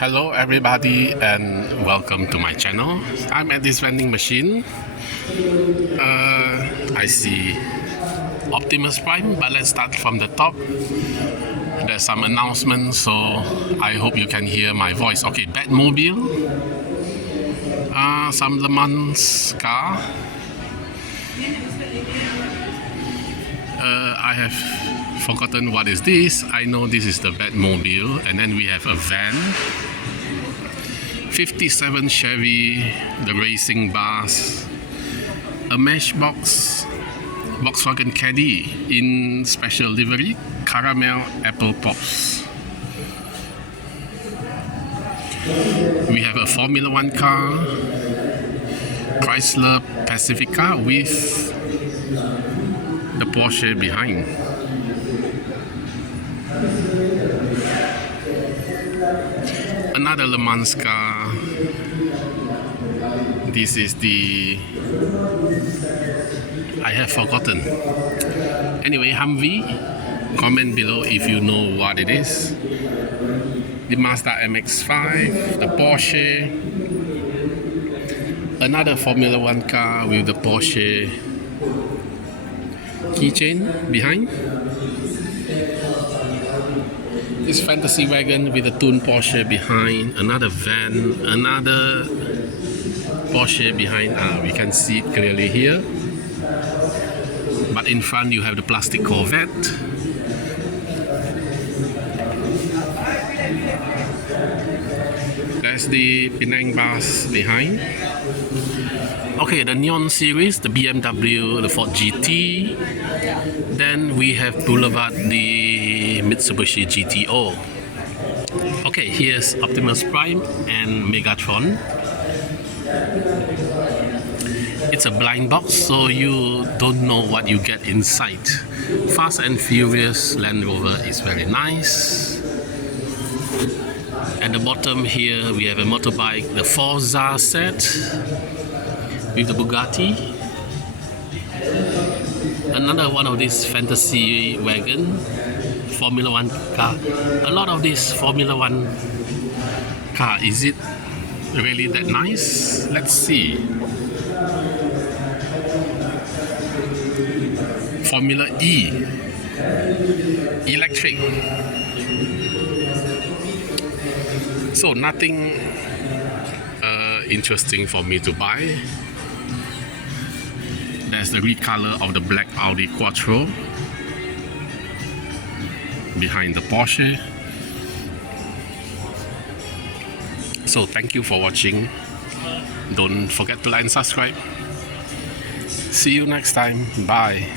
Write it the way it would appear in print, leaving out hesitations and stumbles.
Hello everybody and welcome to my channel. I'm at this vending machine. I see Optimus Prime, but let's start from the top. There's some announcements, so I hope you can hear my voice. Okay, Batmobile, some Le Mans car. I have forgotten what is this. I know this is the Batmobile, and then we have a van. 57 Chevy, the racing bus, a Matchbox, Volkswagen Caddy in special livery, caramel apple pops. We have a Formula 1 car, Chrysler Pacifica with the Porsche behind. Another Le Mans car. This is the... I have forgotten. Anyway, Humvee. Comment below if you know what it is. The Mazda MX-5, the Porsche. Another Formula 1 car with the Porsche keychain behind. This fantasy wagon with a tuned Porsche behind, another van, another Porsche behind. We can see it clearly here. But in front you have the plastic Corvette. There's the Penang bus behind. Okay, the Neon series, the BMW, the Ford GT. Then we have Boulevard, the Mitsubishi GTO. Okay, here's Optimus Prime and Megatron. It's a blind box, so you don't know what you get inside. Fast and Furious Land Rover is very nice. At the bottom here we have a motorbike, the Forza set with the Bugatti. Another one of these fantasy wagon, Formula 1 car. A lot of this Formula 1 car, is it really that nice? Let's see. Formula E, electric. So nothing interesting for me to buy. There's the recolor of the black Audi Quattro behind the Porsche. So thank you for watching. Don't forget to like and subscribe. See you next time. Bye.